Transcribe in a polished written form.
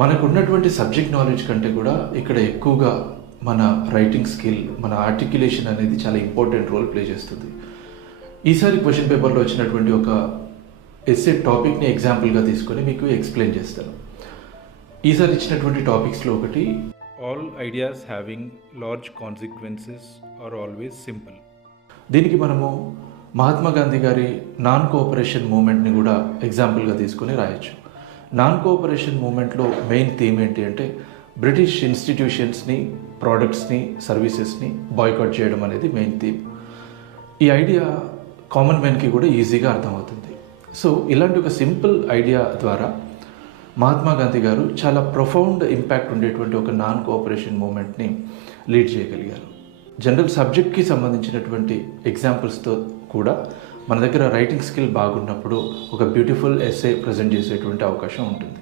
మనకున్నటువంటి subject knowledge కంటే కూడా ఇక్కడ ఎక్కువగా మన రైటింగ్ స్కిల్, మన ఆర్టిక్యులేషన్ అనేది చాలా ఇంపార్టెంట్ రోల్ ప్లే చేస్తుంది. ఈసారి క్వశ్చన్ పేపర్లో వచ్చినటువంటి ఒక ఎస్సే టాపిక్ని ఎగ్జాంపుల్గా తీసుకొని మీకు ఎక్స్ప్లెయిన్ చేస్తాను. ఈసారి ఇచ్చినటువంటి టాపిక్స్లో ఒకటి, all ideas having large consequences are always simple. దీనికి మనము మహాత్మా గాంధీ గారి నాన్ కోఆపరేషన్ మూమెంట్ని కూడా ఎగ్జాంపుల్గా తీసుకొని రాయొచ్చు. నాన్ కోఆపరేషన్ మూమెంట్లో మెయిన్ థీమ్ ఏంటి అంటే బ్రిటిష్ ఇన్స్టిట్యూషన్స్ని, ప్రోడక్ట్స్ని, సర్వీసెస్ని బాయ్కాట్ చేయడం అనేది మెయిన్ థీమ్. ఈ ఐడియా కామన్ మ్యాన్కి కూడా ఈజీగా అర్థమవుతుంది. సో ఇలాంటి ఒక సింపుల్ ఐడియా ద్వారా మహాత్మా గాంధీ గారు చాలా ప్రొఫౌండ్ ఇంపాక్ట్ ఉండేటువంటి ఒక నాన్ కోఆపరేషన్ మూమెంట్ని లీడ్ చేయగలిగారు. జనరల్ సబ్జెక్ట్కి సంబంధించినటువంటి ఎగ్జాంపుల్స్తో కూడా మన దగ్గర రైటింగ్ స్కిల్ బాగున్నప్పుడు ఒక బ్యూటిఫుల్ ఎస్సే ప్రజెంట్ చేసేటువంటి అవకాశం ఉంటుంది.